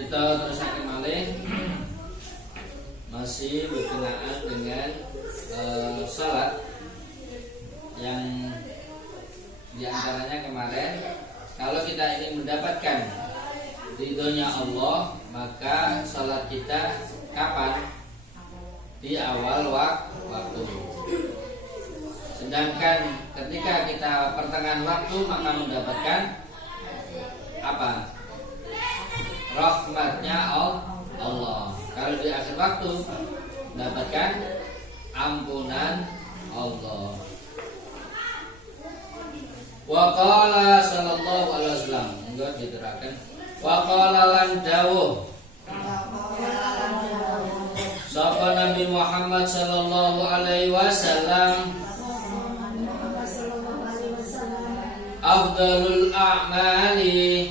Kita terusaken malih masih berkenaan dengan salat yang diantaranya kemarin, kalau kita ingin mendapatkan ridhonya Allah, maka salat kita kapan? Di awal waktu. Sedangkan ketika kita pertengahan waktu, maka mendapatkan apa? Rahmatnya Allah. Kalau di akhir waktu, mendapatkan ampunan Allah. Wa qala sallallahu alaihi wasallam, enggak diterakan. Wa qala lan dawuh sapa Nabi Muhammad sallallahu alaihi wasallam, afdalul a'mali,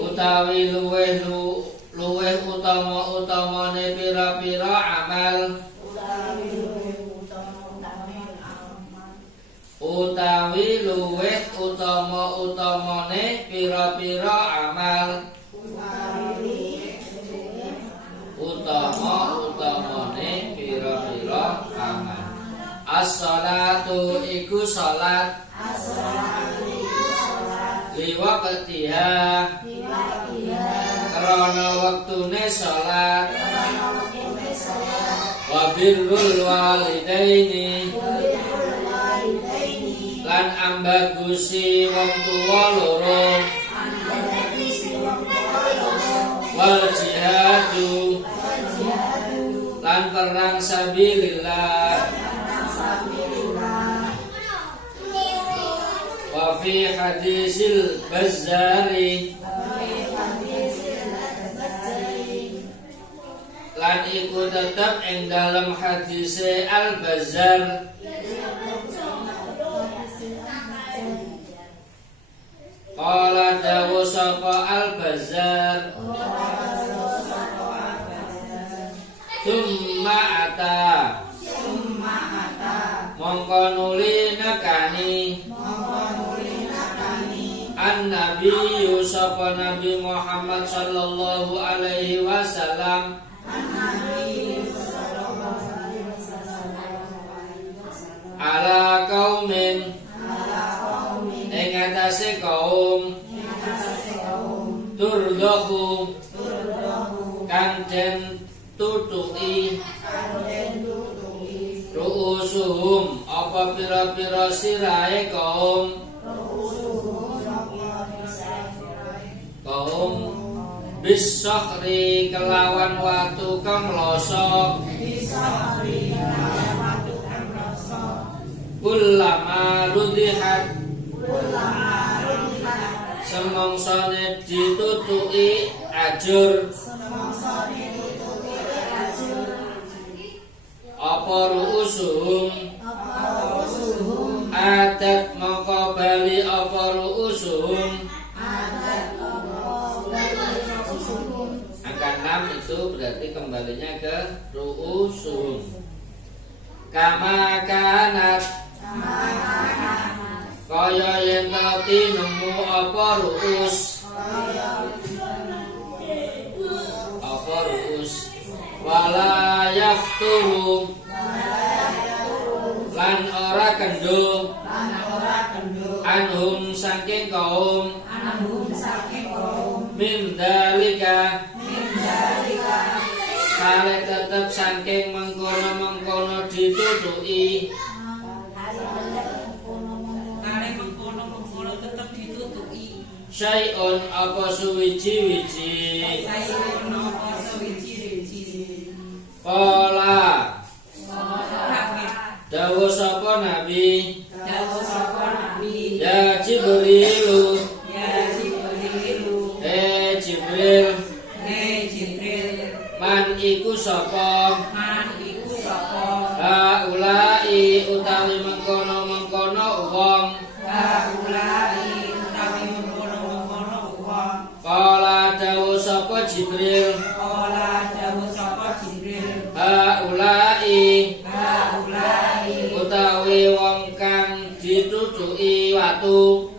utawi luweh utama-utamane pira-pira amal, utawi luweh utama-utamane pira-pira amal, utama-utamane pira-pira amal. As-salatu iku salat, liwaqtiha, karena waktune salat, wa birrul walidaini, lan ambagusi wong tuwa loro, wal jihadu, lan perang sabilillah. Wa fi hadisil Bazzari, lan iku tetep ing dalam hadise Al-Bazzar. Qala dawu sapa Al-Bazzar, summa ata, mongko nuli nekani, an-nabiyyu sapa Nabi Muhammad sallallahu alaihi wasallam, ala qaumin, ing atase kaum, turdahu, kang den tutuki, ru'usuhum, apa pira-pira sirahe kaum, bisakhri kelawan watu kang losok, kullama ludihat, semongsone ditutuki ajur, apa ru'usuhum, adat mongko bali apa ru'usuhum. Angka 6 itu berarti kembalinya ke ru'usuhum. Kama kanat, kaya yen tadi nemu apa ru'us, apa ru'us, wala yafturu, lan ora kendung, anhum saking kaum, min dalika, kale tetep saking mengkono-mengkono ditutuki, syai'un apa suwiji-wiji, qala dawuh sapa Nabi, ya Jibrilu, Jibril, man iku sapa, haulai utawi mengkono-mengkono wong, qala dawuh sapa Jibril, haulai utawi wong kang ditutuki watu,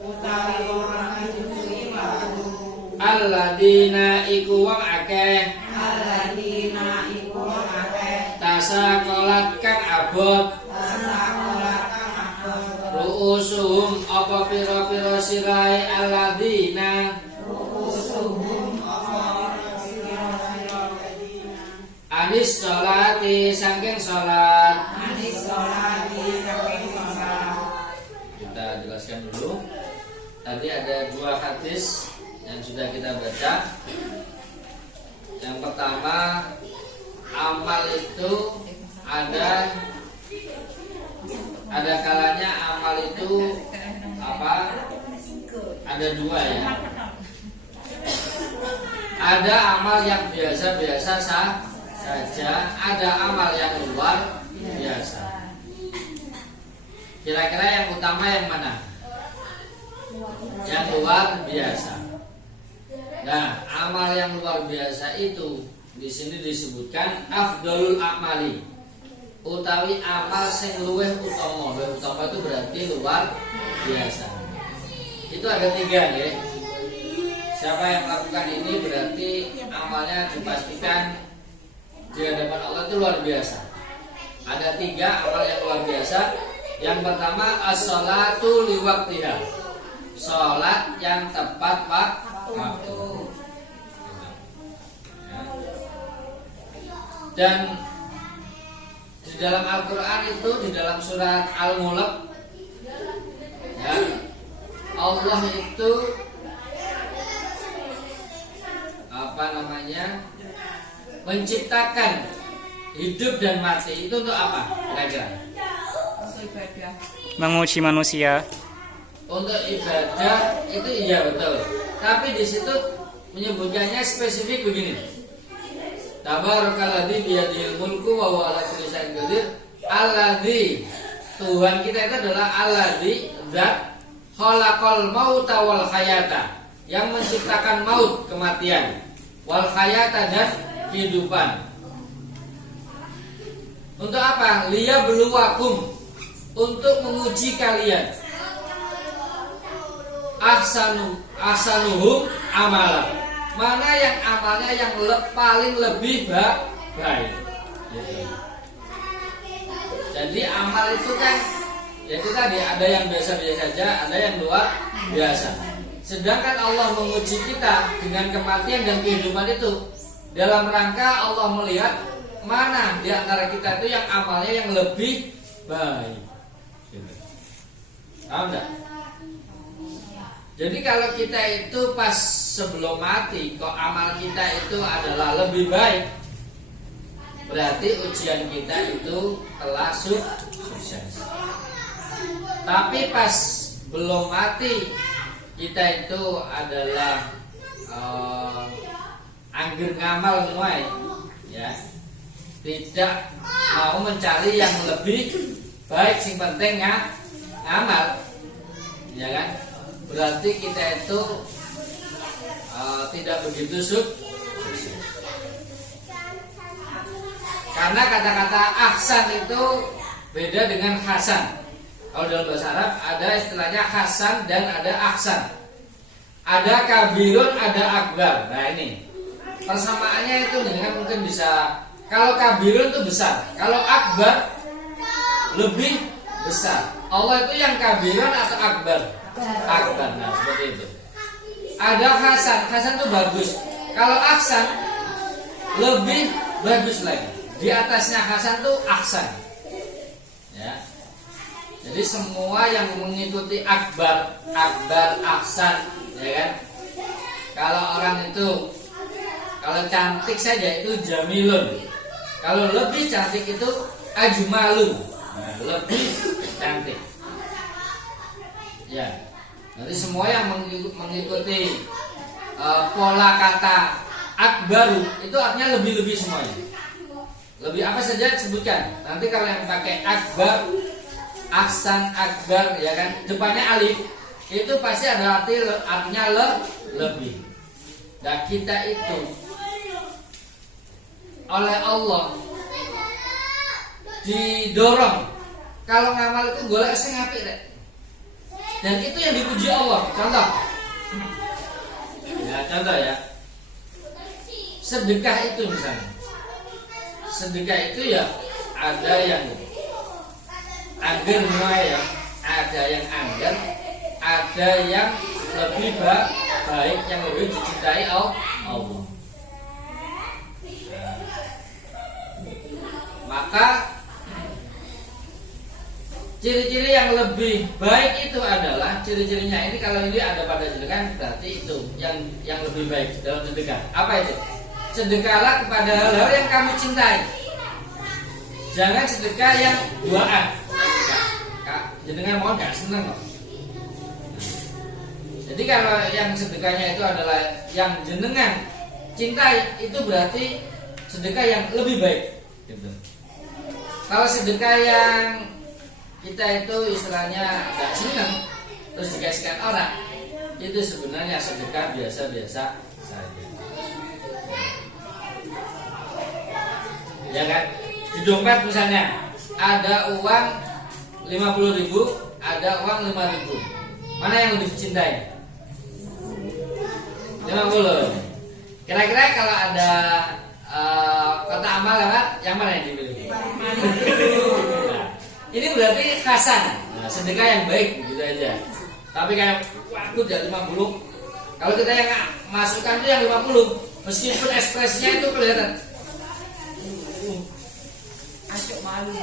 Alladzina iku wong akeh Alladzina iku wong akeh tasaqalat kang abot tasaqalat kang abot ru'usuhum apa pira-pira sirahe alladzina ru'usuhum apa sira-sira anis sholati saking sholat. anis sholati saking sholat. Kita jelaskan dulu. Tadi ada dua hadis yang sudah kita baca. Yang pertama, amal itu ada kalanya amal itu apa? Ada dua ya. Ada amal yang biasa-biasa saja, ada amal yang luar biasa. Kira-kira yang utama yang mana? Yang luar biasa. Nah, amal yang luar biasa itu di sini disebutkan afdalul a'mali, utawi amal sing luweh utama. Luweh utama itu berarti luar biasa. Itu ada tiga ya. Siapa yang melakukan ini berarti amalnya dipastikan di hadapan Allah itu luar biasa. Ada tiga amal yang luar biasa. Yang pertama as-sholatu liwaqtiha, sholat yang tepat waktu. Dan di dalam Al-Quran itu di dalam surat Al-Mulk ya, Allah itu menciptakan hidup dan mati itu untuk apa? Kira-kira? Menguji manusia. Untuk ibadah itu iya betul. Tapi di situ menyebutkannya spesifik begini. Tabarakalladzi biyadihil mulku wa huwa ala kulli syai'in qadir. Alladzi, Tuhan kita itu adalah alladzi zat khalaqal mauta wal hayata, yang menciptakan maut kematian, wal hayata dan kehidupan. Untuk apa? Liyabluwakum, untuk menguji kalian. Ahsanuhum amala, mana yang amalnya yang paling lebih baik. Jadi amal itu kan ya itu tadi, ada yang biasa-biasa saja, ada yang luar biasa. Sedangkan Allah menguji kita dengan kematian dan kehidupan itu dalam rangka Allah melihat mana di antara kita itu yang amalnya yang lebih baik. Paham enggak? Jadi kalau kita itu pas sebelum mati kok amal kita itu adalah lebih baik, berarti ujian kita itu telah sukses. Tapi pas belum mati kita itu adalah angger ngamal nuai, ya, tidak mau mencari yang lebih baik, sing penting ngamal, ya kan? Berarti kita itu tidak begitu sukses. Karena kata-kata ahsan itu beda dengan hasan. Kalau dalam bahasa Arab ada istilahnya hasan dan ada ahsan. Ada kabirun, ada akbar. Nah ini persamaannya itu dengan mungkin bisa, kalau kabirun itu besar, kalau akbar lebih besar. Allah itu yang kabirun atau akbar? Akbar. Nah seperti itu. Ada hasan, hasan itu bagus. Kalau ahsan lebih bagus lagi. Di atasnya hasan itu ahsan. Ya. Jadi semua yang mengikuti akbar, ahsan, ya kan? Kalau orang itu, kalau cantik saja itu jamilun. Kalau lebih cantik itu ajmalun. Nah, lebih cantik. Ya. Nanti semua yang mengikuti pola kata akbaru itu artinya lebih-lebih semuanya. Lebih apa saja sebutkan. Nanti kalau yang pakai akbar, ahsan, akbar, ya kan, depannya alif, itu pasti ada artinya lebih. Dan kita itu oleh Allah didorong kalau ngamal itu golek sing apik rek. Dan itu yang dipuji Allah. Contoh, ya, contoh ya. Sedekah itu misalnya. Sedekah itu ya ada yang angger ya, ada yang angger, ada yang lebih baik, yang lebih dicintai Allah. Maka ciri-ciri yang lebih baik itu adalah ciri-cirinya ini, kalau ini ada pada jenengan berarti itu yang lebih baik dalam sedekah. Apa itu? Sedekahlah kepada hal-hal yang kamu cintai. Jangan sedekah yang duaan. Jenengan mau nggak seneng kok. Jadi kalau yang sedekahnya itu adalah yang jenengan cintai, itu berarti sedekah yang lebih baik. Gitu. Kalau sedekah yang kita itu istilahnya nggak seneng terus dikasihkan orang, itu sebenarnya sedekah biasa-biasa saja. Ya kan? Di dompet misalnya ada uang 50.000, ada uang 5.000. Mana yang lebih dicintai? 50. Kira-kira kalau ada kotak amal lewat, yang mana yang dipilih? Nah, ini berarti khasan, sedekah yang baik gitu aja. Tapi kayak waktu dari 50, kalau kita yang masukkan itu yang 50, meskipun ekspresinya itu kelihatan Asyik malu.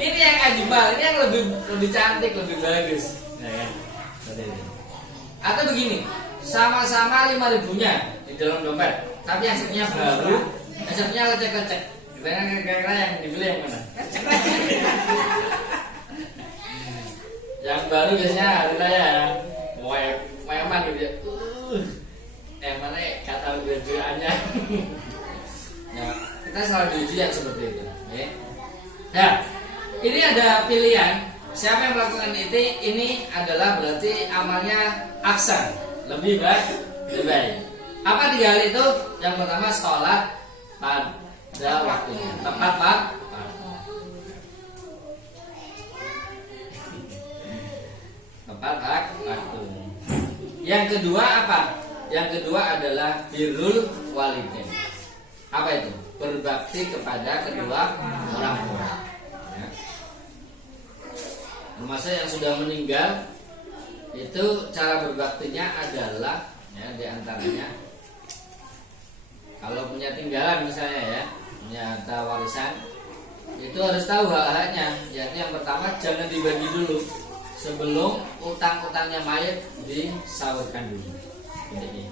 ini yang ajmal, ini yang lebih cantik, lebih bagus. Nah, ya. Atau begini, sama-sama 5.000-nya di dalam dompet, tapi yang satunya baru, yang satunya lecek-lecek. Kira-kira yang dipilih yang mana? Yang baru biasanya hari raya ya, meman gitu ya. Yang mana ya, kata tujuannya. Nah, kita selalu diuji yang seperti itu. Ya. Nah, ini ada pilihan. Siapa yang melakukan itu, ini adalah berarti amalnya aksan, lebih baik. Apa 3 hal itu? Yang pertama sholat pada waktunya, tepat pak. Tepat waktu. Yang kedua apa? Yang kedua adalah birrul walidain. Apa itu? Berbakti kepada kedua orang tua. Ya. Termasuk yang sudah meninggal, itu cara berbaktinya adalah ya, diantaranya kalau punya tinggalan misalnya ya, punya harta warisan, itu harus tahu hak-haknya. Yaitu yang pertama jangan dibagi dulu sebelum utang-utangnya mayat disalurkan dulu. Ini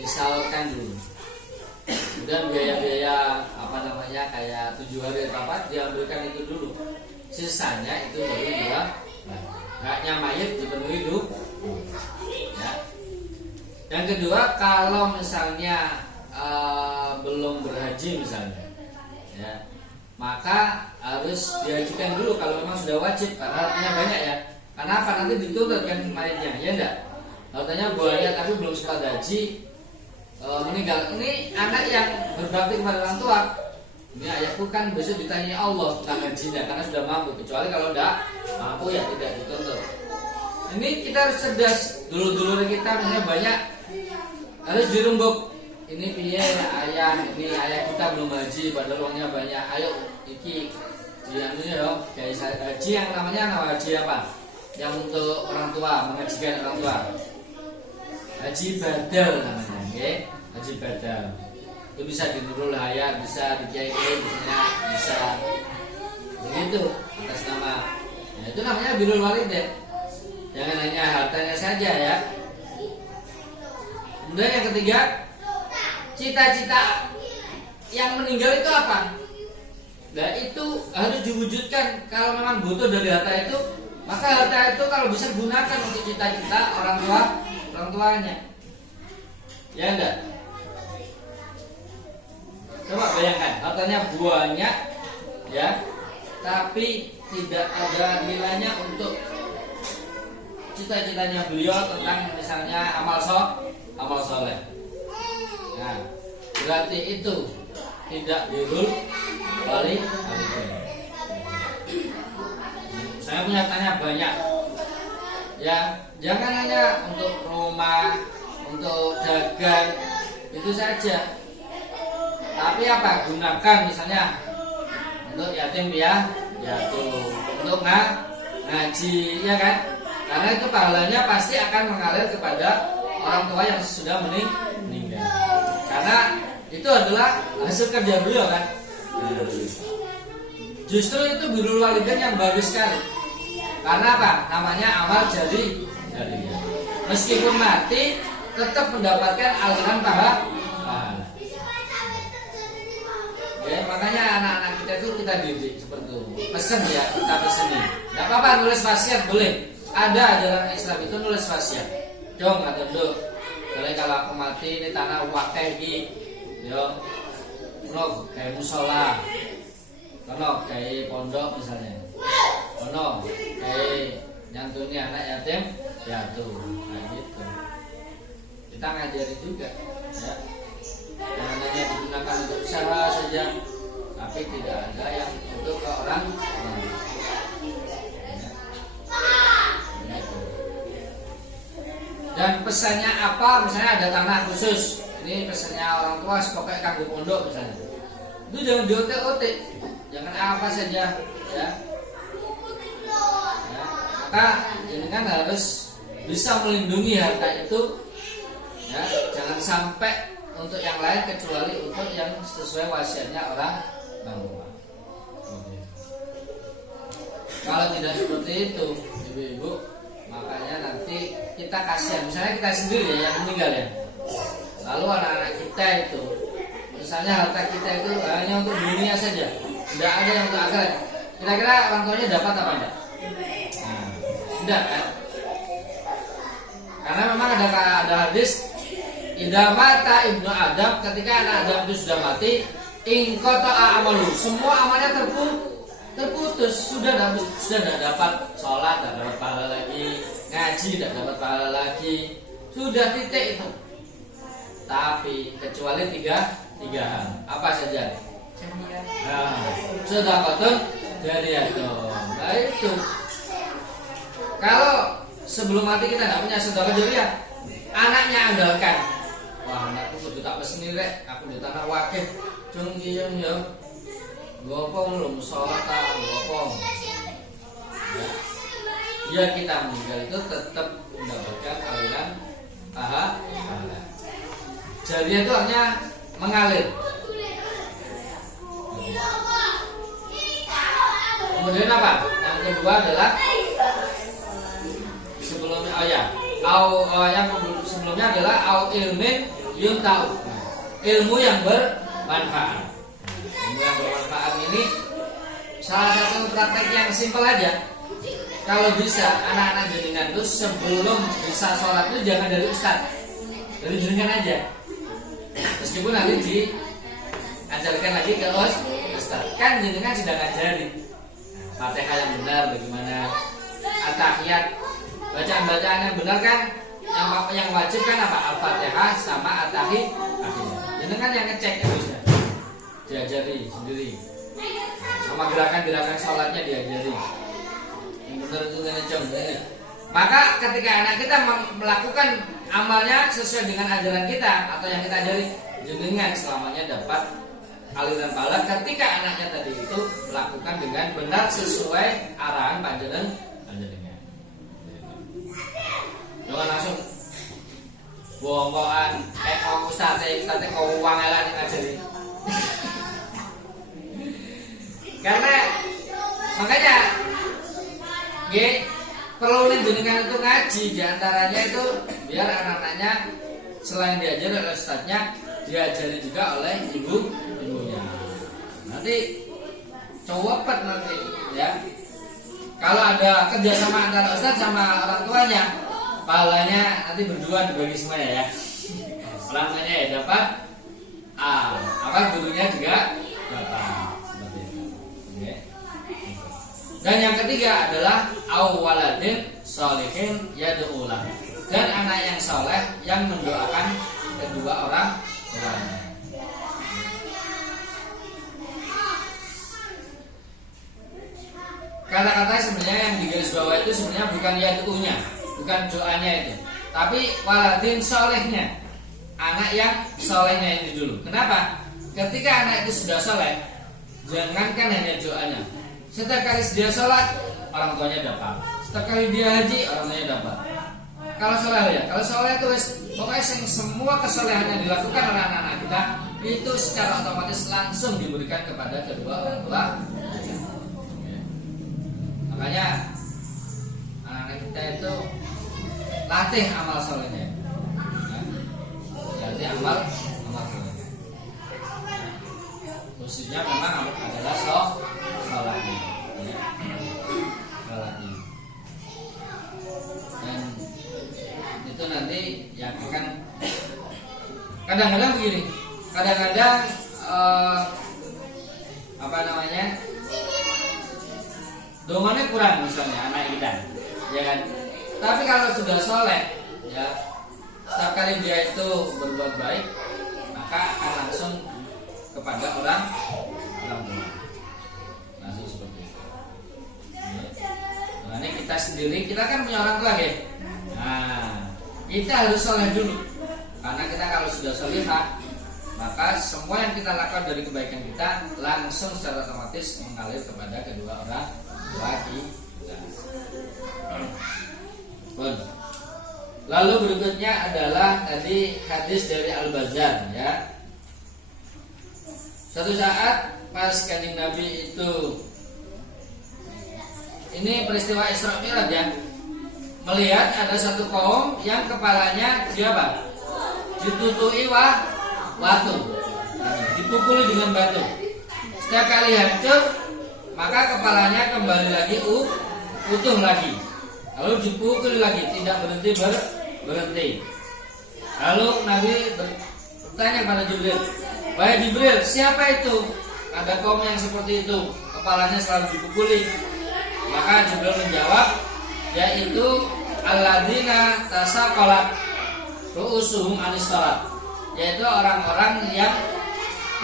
disalurkan dulu. Kemudian biaya-biaya apa namanya kayak 7 hari atau apa diambilkan itu dulu. Sisanya itu baru dia haknya mayat dipenuhi dulu. Ya. Yang kedua, kalau misalnya belum berhaji misalnya, ya, maka harus dihajikan dulu kalau memang sudah wajib, karena hartanya banyak ya. Karena apa? Nanti dituntut kan mayatnya, ya enggak? Hartanya banyak tapi belum sempat haji, meninggal. Ini anak yang berbakti kepada orang tua. Ini ayahku kan besok ditanya Allah tentang hajinya karena sudah mampu. Kecuali kalau tidak mampu ya tidak dituntut. Ini kita harus cerdas. Dulu-dulu kita misalnya banyak harus dirembuk. Ini piye ayah, ini ayah kita belum haji padahal uangnya banyak. Ayo iki dianunya dong. Kayak haji yang namanya haji apa? Yang untuk orang tua, mengajikan orang tua. Haji badal namanya, okay? Haji badal. Itu bisa di Nurul Hayat, bisa di Kiai bisa begitu atas nama. Nah, itu namanya birrul walidain. Jangan hanya hartanya saja ya. Kemudian yang ketiga, cita-cita yang meninggal itu apa? Nah itu harus diwujudkan. Kalau memang butuh dari harta itu, maka harta itu kalau bisa gunakan untuk cita-cita orang tuanya. Ya enggak? Coba bayangkan, hartanya banyak ya, tapi tidak ada nilainya untuk cita-citanya beliau tentang misalnya amal soleh. Nah, berarti itu tidak birrul walidain. Saya punya tanya banyak. Ya, jangan hanya untuk rumah, untuk dagang itu saja. Tapi apa? Gunakan misalnya untuk yatim piatu, untuk ngaji, ya kan? Karena itu pahalanya pasti akan mengalir kepada orang tua yang sudah meninggal. Karena itu adalah hasil kerja beliau kan. Justru itu birrul walidain yang bagus sekali. Karena apa? Namanya amal jariyah. Meskipun mati tetap mendapatkan aliran pahala. Ya, makanya anak-anak kita itu kita didik seperti itu. Pesen ya, kita peseni. Enggak apa-apa nulis wasiat boleh. Ada ajaran Islam itu nulis wasiat. Dong atau dulu. Kalau aku mati ini tanah wakil iki. Yo. Ono kayak musola. Ono kayak pondok misalnya. Ono kayak nyantuni anak yatim piatu. Nah gitu. Kita ngajarin juga ya. Jangan hanya digunakan untuk usaha saja, tapi tidak ada yang untuk ke orang lain. Dan pesannya apa? Misalnya ada tanah khusus. Ini pesannya orang tua pokoknya kanggo pondok misalnya. Itu jangan diotek-otek. Jangan apa saja ya. Maka jangan harus bisa melindungi harta itu. Ya, jangan sampai untuk yang lain kecuali untuk yang sesuai wasiatnya orang tua. Kalau tidak seperti itu, ibu-ibu, makanya nanti kita kasihan. Misalnya kita sendiri ya yang meninggal ya. Lalu anak-anak kita itu, misalnya harta kita itu hanya untuk dunia saja, tidak ada yang untuk akhirat. Kira-kira orang tuanya dapat apa enggak? Nah, tidak kan? Karena memang ada hadis. Idza mata ibnu Adam, ketika anak Adam itu sudah mati, inqata'a amalu, semua amalnya terputus, sudah tidak dapat sholat, tidak dapat pahala lagi, ngaji tidak dapat pahala lagi, sudah titik itu. Tapi kecuali tiga hal, apa saja? Sedekahun jariyah. Nah itu. Kalau sebelum mati kita tidak punya sedekah jariyah, anaknya andalkan. Wah, anakku kudu tak peseni rek, aku di tanah wakil. Cung iya ya. Gopo lho salat ta, gopo. Ya, kita meninggal itu tetap mendapatkan aliran pahala. Jariyah itu hanya mengalir. Kemudian apa? Yang kedua adalah sebelumnya yang sebelumnya adalah ilmin yuntau, ilmu yang bermanfaat. Ilmu yang bermanfaat ini salah satu praktek yang simpel aja. Kalau bisa anak-anak jenengan itu sebelum bisa sholat itu jangan dari ustaz, dari jenengan aja. Meskipun nanti diajarkan lagi ke ustaz, kan jenengan sudah ngajarin Fatihah yang benar bagaimana, at-tahiyat, bacaan-bacaan yang benar kan. Yang wajib kan apa? Al-Fatihah sama at-tahiyat. Ini kan yang ngecek ya bisa diajari sendiri. Sama gerakan-gerakan sholatnya diajari. Yang benar itu ngecek. Maka ketika anak kita melakukan amalnya sesuai dengan ajaran kita atau yang kita ajari, jenengan selamanya dapat aliran pahala ketika anaknya tadi itu melakukan dengan benar sesuai arahan panjenengan. Jangan langsung bongkoan ustaz kau uang elan ngajari. Karena makanya perlu jenengan itu ngaji, diantaranya itu biar anak-anaknya selain diajari oleh ustaznya, diajari juga oleh ibunya. Nanti cowopet nanti ya. Kalau ada kerjasama antara ustaz sama orang tuanya, pahalanya nanti berdua dibagi semuanya ya. Orang tuanya ya dapat, gurunya juga dapat. Seperti itu. Oke. Dan yang ketiga adalah awwaladin sholihin yad'ulah. Dan anak yang soleh yang mendoakan kedua orang tuanya. Kata-kata sebenarnya yang digaris bawah itu sebenarnya bukan yad'unya, bukan doanya itu, tapi waladin solehnya, anak yang solehnya ini dulu. Kenapa? Ketika anak itu sudah soleh, jangankan hanya doanya, setiap kali dia sholat orang tuanya dapat, setiap kali dia haji orang tuanya dapat. Kalau soleh ya, kalau soleh itu pokoknya semua kesolehan yang dilakukan oleh anak-anak kita itu secara otomatis langsung diberikan kepada kedua orang tua. Makanya anak-anak kita itu latih amal solehnya, latih amal solehnya. Khususnya memang adalah sholatnya, sholatnya. Dan itu nanti yang akan kadang-kadang begini, kadang-kadang apa namanya, dongannya kurang misalnya anak kita, ya kan? Tapi kalau sudah soleh, ya setiap kali dia itu berbuat baik, maka akan langsung kepada orang tua, langsung seperti itu. Makanya kita sendiri, kita kan punya orang tua ya. Nah, kita harus soleh dulu, karena kita kalau sudah solehah, maka semua yang kita lakukan dari kebaikan kita langsung secara otomatis mengalir kepada kedua orang tua kita. Lalu berikutnya adalah tadi hadis dari Al-Bazzar, ya. Suatu saat pas Kanjeng Nabi itu, ini peristiwa Isra Mi'raj ya, melihat ada satu kaum yang kepalanya dia apa? Ditutui batu, dipukuli dengan batu. Setiap kali hancur, maka kepalanya kembali lagi utuh lagi. Lalu dipukul lagi, tidak berhenti. Lalu Nabi bertanya pada Jibril, "Wahai Jibril, siapa itu? Ada kaum yang seperti itu, kepalanya selalu dipukuli." Maka Jibril menjawab, yaitu alladzina tasaqalat ru'usuhum anis shalat, yaitu orang-orang yang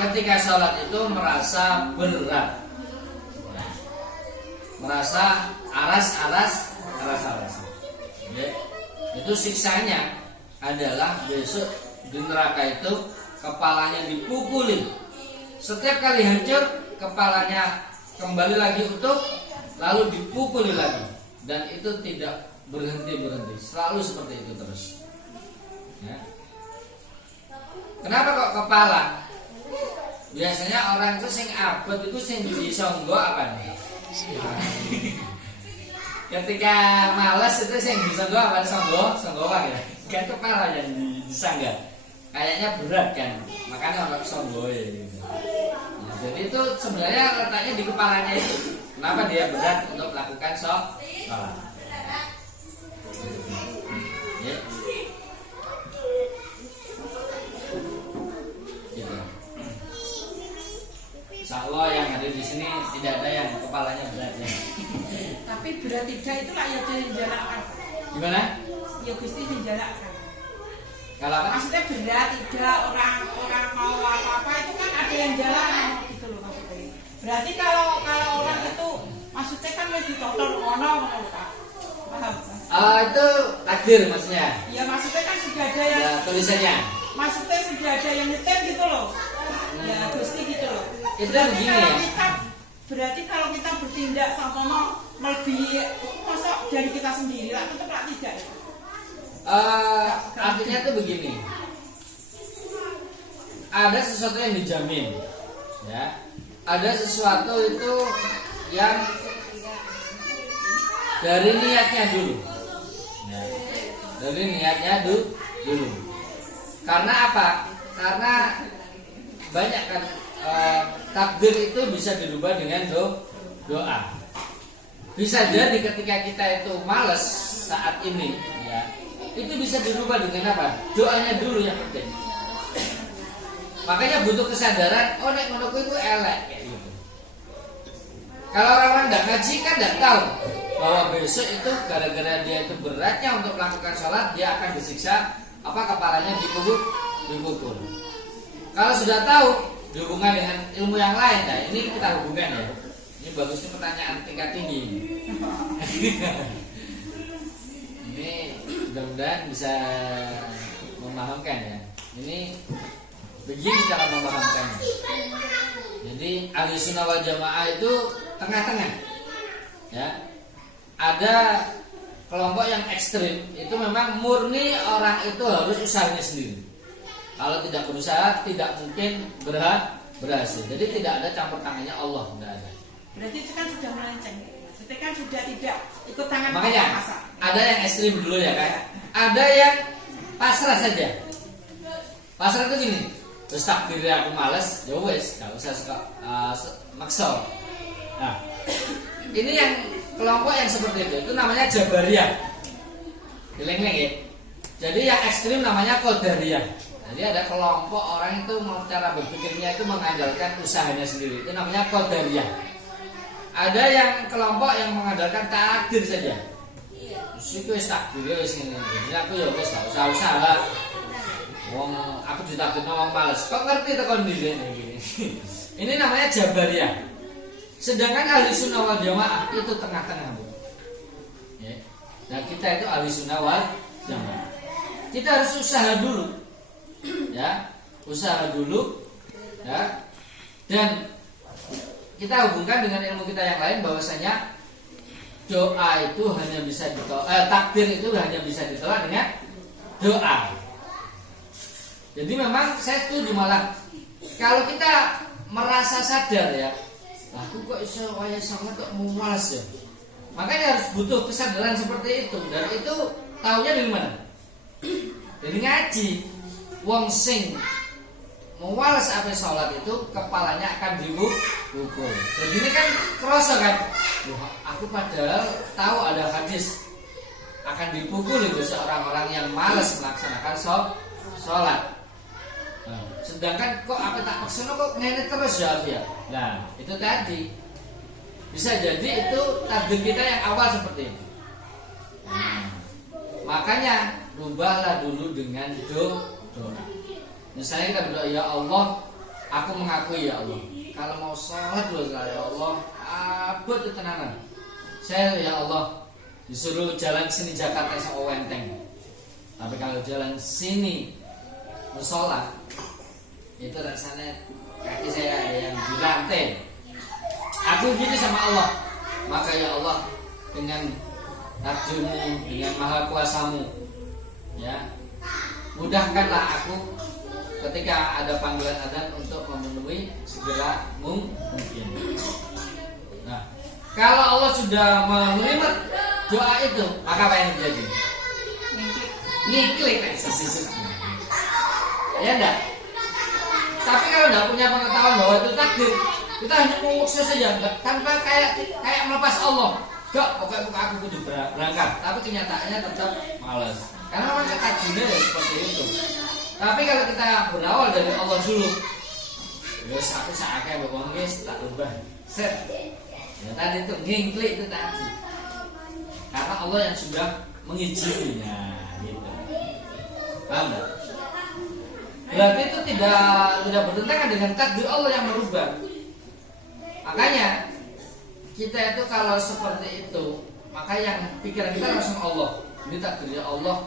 ketika sholat itu merasa berat, merasa aras. Ya. Itu siksanya adalah besok di neraka itu kepalanya dipukuli. Setiap kali hancur kepalanya kembali lagi utuh, lalu dipukuli lagi, dan itu tidak berhenti, selalu seperti itu terus. Ya. Kenapa kok kepala? Biasanya orang itu sing abot itu sing disonggo apa nih? Ketika malas itu sing disonggo apa? Songgo ya. Kan kepala yang disangga. Kayaknya berat kan, makanya orang songgo ya. Gitu. Nah, jadi itu sebenarnya letaknya di kepalanya itu. Kenapa dia berat untuk melakukan sholat? Ya. Insya Allah yang ada di sini tidak ada yang kepalanya berat ya. Tapi berat tidak itulah yang dijalankan. Gimana? Ya Gusti dijalankan. Kalau apa? Maksudnya berat tidak, orang mau apa itu kan ada yang jalan gitu loh maksudnya. Berarti kalau orang itu maksudnya kan lebih total ono Pak. Paham? Itu takdir maksudnya. Ya maksudnya kan sudah ada yang Ya, tulisannya. Maksudnya sudah ada yang nyetir gitu loh. Ya Gusti gitu loh. Itu Berarti begini kalau ya. berarti kalau kita bertindak sama melebihi masa dari kita sendiri lah tetap tidak. Artinya tuh begini. Ada sesuatu yang dijamin, ya. Ada sesuatu itu yang dari niatnya dulu, ya. Dari niatnya dulu. Karena apa? Karena banyak kan takdir itu bisa dirubah dengan doa. Bisa jadi ketika kita itu malas saat ini, ya, itu bisa dirubah dengan apa? Doanya dulu yang penting. Makanya butuh kesadaran. Oh, nek ngono itu elek kayak gitu. Kalau orang-orang nggak ngaji kan nggak tahu bahwa besok itu gara-gara dia itu beratnya untuk melakukan sholat, dia akan disiksa apa kepalanya dipukul. Kalau sudah tahu dihubungkan dengan ilmu yang lain, nah ini kita hubungkan ya. Ini bagus, ini pertanyaan tingkat tinggi. Ini mudah-mudahan bisa memahamkan ya. Ini begini cara memahamkannya. Jadi Ahlussunnah wal Jamaah itu tengah-tengah. Ya. Ada kelompok yang ekstrim, itu memang murni orang itu harus usahanya sendiri. Kalau tidak berusaha tidak mungkin berhasil. Jadi tidak ada campur tangannya Allah, tidak ada. Berarti itu kan sudah melenceng. Itu kan sudah tidak ikut tangan. Makanya masa. ada yang ekstrim dulu ya kan. Ada yang pasrah saja. Pasrah itu gini. Terus takdir aku males, ya wes, enggak usah suka maksa. Nah, ini yang kelompok yang seperti itu namanya Jabariyah. Dileng-leng ya. Jadi yang ekstrim namanya Qadariyah. Jadi ada kelompok orang itu mau cara berpikirnya itu mengandalkan usahanya sendiri. Itu namanya Qadariyah. Ada yang kelompok yang mengandalkan takdir saja. Siku wis takdir wis ngene. Jadi aku ya wis gak usah usaha. Wong aku ditakdirno wong males. Kok ngerti tekan diri ini. Ini namanya Jabariyah. Sedangkan Ahlussunnah wal Jamaah itu tengah-tengah, Bu. Ya. Nah, kita itu Ahlussunnah wal Jamaah. Kita harus usaha dulu. Ya, usaha dulu ya. Dan kita hubungkan dengan ilmu kita yang lain bahwasanya doa itu hanya bisa ditolak, takdir itu hanya bisa ditolak dengan doa. Jadi memang saya setuju malah kalau kita merasa sadar ya, aku kok iso waya sangat kok malas ya. Makanya harus butuh kesadaran seperti itu. Dan itu taunya dari mana? Dari ngaji. Wong sing malas apa sholat itu kepalanya akan dipukul. Jadi ini kan kerasa kan? Wah, aku padahal tahu ada hadis akan dipukul itu seorang orang yang malas melaksanakan sholat. Nah, sedangkan kok apa tak maksudnya kok ngene terus ya? Nah, itu tadi bisa jadi itu takdir kita yang awal seperti itu. Nah, makanya rubahlah dulu dengan doa. Misalnya kita berdoa, ya Allah, aku mengakui ya Allah, kalau mau sholat dulu ya Allah, abot itu tenanan. Saya ya Allah disuruh jalan sini Jakarta sama Wenteng, tapi kalau jalan sini mau sholat itu rasanya kaki saya ada yang dirantai. Aku gini sama Allah, maka ya Allah dengan takdirmu, dengan maha kuasamu, ya mudahkanlah aku ketika ada panggilan adzan untuk memenuhi segala mungkin. Nah, kalau Allah sudah menerima doa itu, maka apa yang terjadi? Ngiklik ya enggak? Tapi kalau enggak punya pengetahuan bahwa itu takdir, kita hanya mengukses saja, tanpa kayak melepas Allah. Gak, pokoknya aku kudu berangkat, tapi kenyataannya tetap malas. Karena memang takdirnya ya seperti itu. Tapi kalau kita berawal dari Allah dulu, terus aku seakan bahwa guys tak ubah, set. Ya tadi itu ngingklik itu tadi. Karena Allah yang sudah mengizinkannya, gitu. Paham nggak? Berarti itu tidak bertentangan dengan takdir Allah yang merubah. Makanya kita itu kalau seperti itu, maka yang pikiran kita langsung Allah. Ini takdirnya Allah.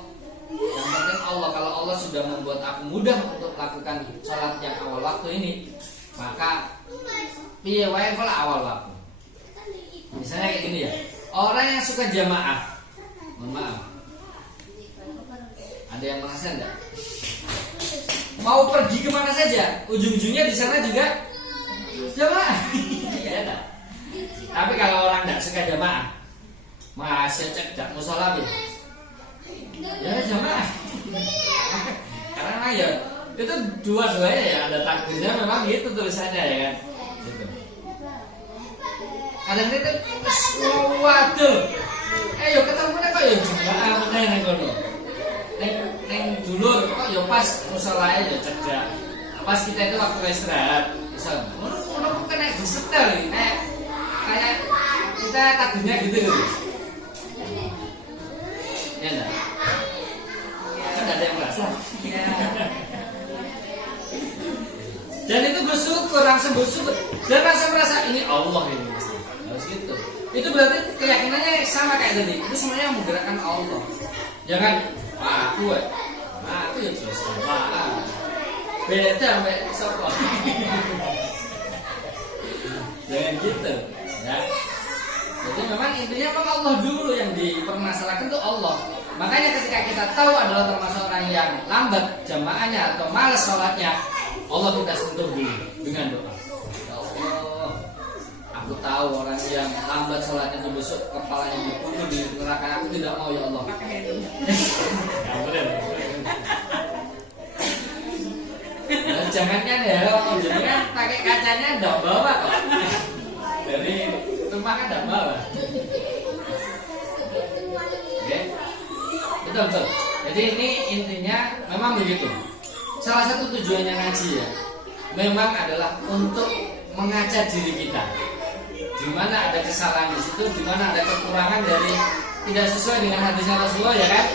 Yang penting Allah, kalau Allah sudah membuat aku mudah untuk melakukan sholat yang awal waktu ini, maka piye wae kalau awal waktu. Misalnya kayak gini ya, orang yang suka jamaah, mohon maaf, ada yang merasa enggak? Mau pergi kemana saja, ujung-ujungnya di sana juga jamaah. Ya, enggak? Tapi kalau orang enggak suka jamaah, masih cek musola ya jamaah. Karena ya itu dua-duanya ya, ada takdirnya memang gitu tulisannya ya kan. Gitu. Kadang itu waduh. Ayo ketemu kok ya jamaah meneh nang kono. Neng dulur kok ya pas musolae ya cedak. Pas kita itu waktu istirahat, misal ngono kena disetel kayak kita takdirnya gitu. Ya enggak? Kan ada yang merasa. Ya. Dan itu bersyukur, langsung bersyukur. Dan langsung merasa ini Allah ini. Harus gitu. Itu berarti keyakinannya sama kayak tadi. Itu semuanya menggerakkan Allah. Jangan aku ya terus beda sampai sapa. Jangan gitu ya. Jadi memang intinya memang Allah dulu yang dipermasalahkan itu Allah. Makanya ketika kita tahu adalah termasuk orang yang lambat jamaahnya atau malas sholatnya, Allah kita sentuh dulu dengan doa. Ya Allah, aku tahu orang yang lambat sholatnya itu besok kepalanya dibunuh di neraka. Aku tidak mau ya Allah. Nah, jangankan ya, jadi kan pakai kacanya tidak bawa kok. Dari rumah kan tidak bawa. Oke, betul. Jadi ini intinya memang begitu. Salah satu tujuannya ngaji ya, memang adalah untuk mengaca diri kita. Di mana ada kesalahan di situ, di mana ada kekurangan dari tidak sesuai dengan hadisnya Rasulullah ya kan?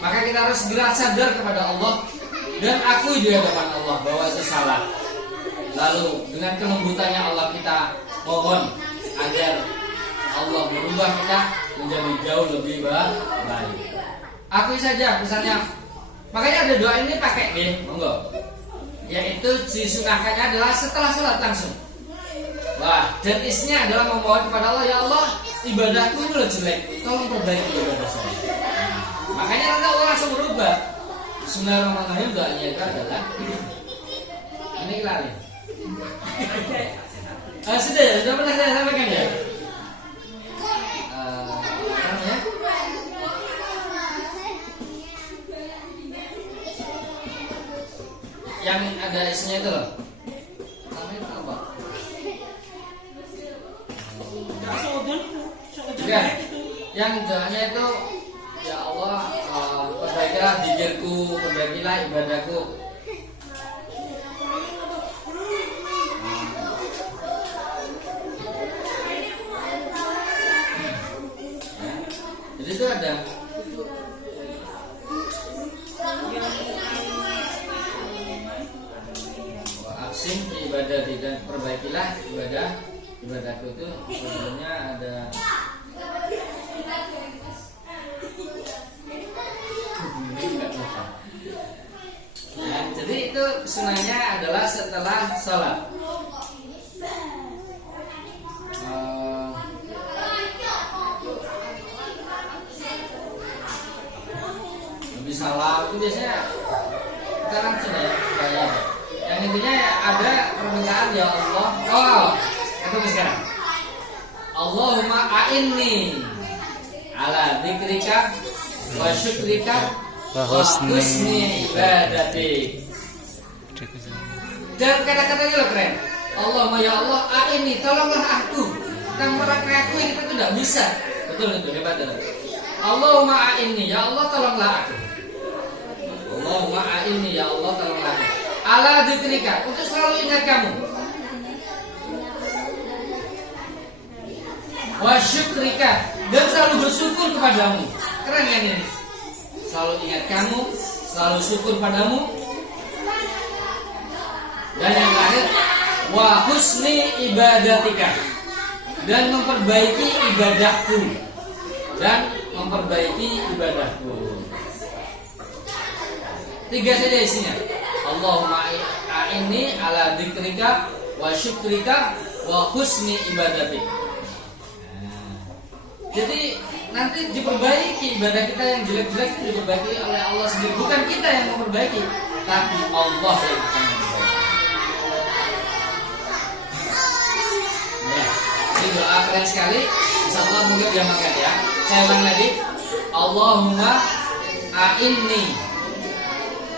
Maka kita harus segera sadar kepada Allah dan akui di hadapan Allah bahwa itu salah. Lalu dengan kelembutannya Allah kita mohon agar Allah merubah kita menjadi jauh lebih baik. Akui saja misalnya. Makanya ada doa ini pakai deh, monggo. Yaitu disunahkannya adalah setelah sholat langsung. Wah, dan isinya adalah memohon kepada Allah, ya Allah, ibadahku ini loh jelek, tolong perbaiki ibadah saya. Makanya nanti Allah langsung berubah. Bismillahirrahmanirrahim, doanya itu adalah ini lali. Sudah ya, sudah pernah saya sampaikan ya. Yang ada isinya itu loh. Namanya apa? Ya, yang doanya itu ya Allah, perbaikilah zikirku, perbaikilah ibadahku. Jadi itu ada aksim ibadah dan perbaikilah ibadahku itu sebelumnya ada. Nah, jadi itu sunahnya adalah setelah sholat. Habis salam itu biasanya kita kan sudah ya. Yang intinya ada permintaan ya Allah. Oh, itu sekarang. Allahumma a'inni ala dzikrika wa syukrika wa husni ibadati. Dan kata-katanya lo keren. Allahumma ya Allah, a'inni, tolonglah aku. Tanpa aku kita tidak bisa. Betul itu, hebat itu. Allahumma a'inni, ya Allah tolonglah aku. Allahumma a'inni, ya Allah tolonglah aku. Ala dzikrika, untuk selalu ingat kamu. Wa syukrika, dan selalu bersyukur kepadamu. Keren kan ini? Selalu ingat kamu, selalu syukur padamu. Dan yang terakhir, wa husni ibadatika, dan memperbaiki ibadahku. Dan memperbaiki ibadahku. 3 saja isinya. Allahumma a'inni ala dzikrika wa syukrika wa husni ibadatik. Jadi nanti diperbaiki ibadah kita yang jelek-jelek itu diperbaiki oleh Allah sendiri. Bukan kita yang memperbaiki, tapi Allah yang akan memperbaiki. Ya, ini doa keren sekali. Insyaallah mungkin diamalkan ya. Saya ulang lagi. Allahumma a'inni